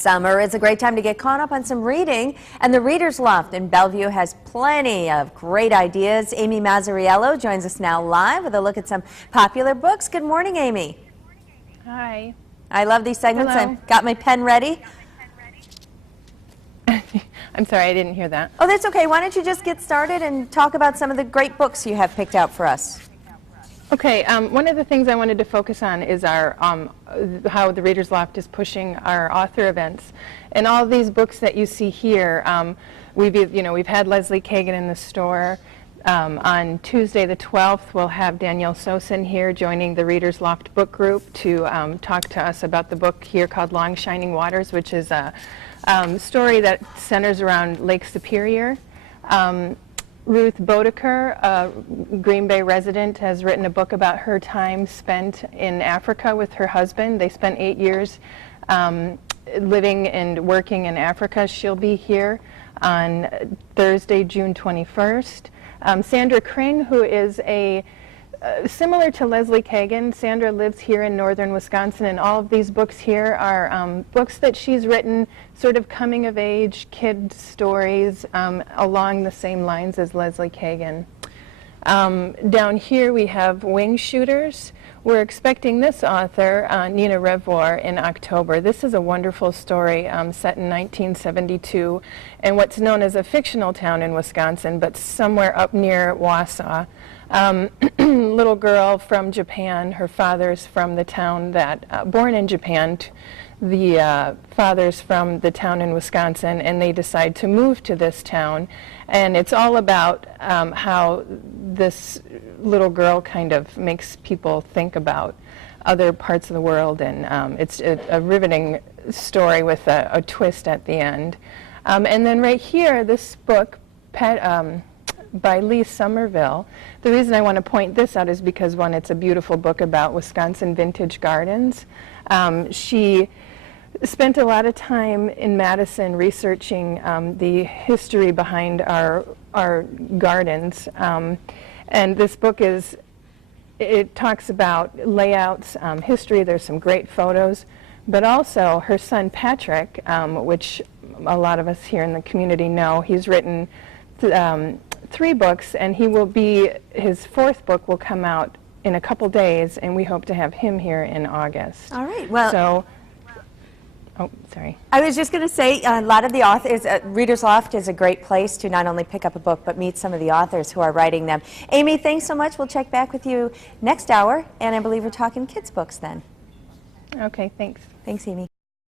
Summer is a great time to get caught up on some reading, and the Reader's Loft in Bellevue has plenty of great ideas. Amy Mazzariello joins us now live with a look at some popular books. Good morning, Amy. Hi. I love these segments. Hello. I've got my pen ready. I'm sorry, I didn't hear that. Oh, that's okay. Why don't you just get started and talk about some of the great books you have picked out for us? Okay, one of the things I wanted to focus on is our how the Reader's Loft is pushing our author events, and all these books that you see here. We've had Leslie Kagan in the store. On Tuesday the 12th, we'll have Danielle Sosin here joining the Reader's Loft book group to talk to us about the book here called Long Shining Waters, which is a story that centers around Lake Superior. Ruth Bodeker, a Green Bay resident, has written a book about her time spent in Africa with her husband. They spent 8 years living and working in Africa. She'll be here on Thursday, June 21st. Sandra Kring, who is similar to Leslie Kagan. Sandra lives here in northern Wisconsin, and all of these books here are books that she's written, sort of coming-of-age kid stories along the same lines as Leslie Kagan. Down here we have Wing Shooters. We're expecting this author, Nina Revoir, in October. This is a wonderful story set in 1972 in what's known as a fictional town in Wisconsin, but somewhere up near Wausau. Little girl from Japan. Her father's from the town born in Japan. The father's from the town in Wisconsin, and they decide to move to this town. And it's all about how this little girl kind of makes people think about other parts of the world, and it's a riveting story with a twist at the end. And then right here, this book, by Lee Somerville. The reason I want to point this out is because, one, it's a beautiful book about Wisconsin vintage gardens. She spent a lot of time in Madison researching the history behind our gardens. And this book it talks about layouts, history. There's some great photos, but also her son Patrick, which a lot of us here in the community know. He's written 3 books, and his 4th book will come out in a couple days, and we hope to have him here in August. All right. Well. So, oh, sorry. I was just going to say, a lot of the authors, Reader's Loft is a great place to not only pick up a book, but meet some of the authors who are writing them. Amy, thanks so much. We'll check back with you next hour, and I believe we're talking kids' books then. Okay, thanks. Thanks, Amy.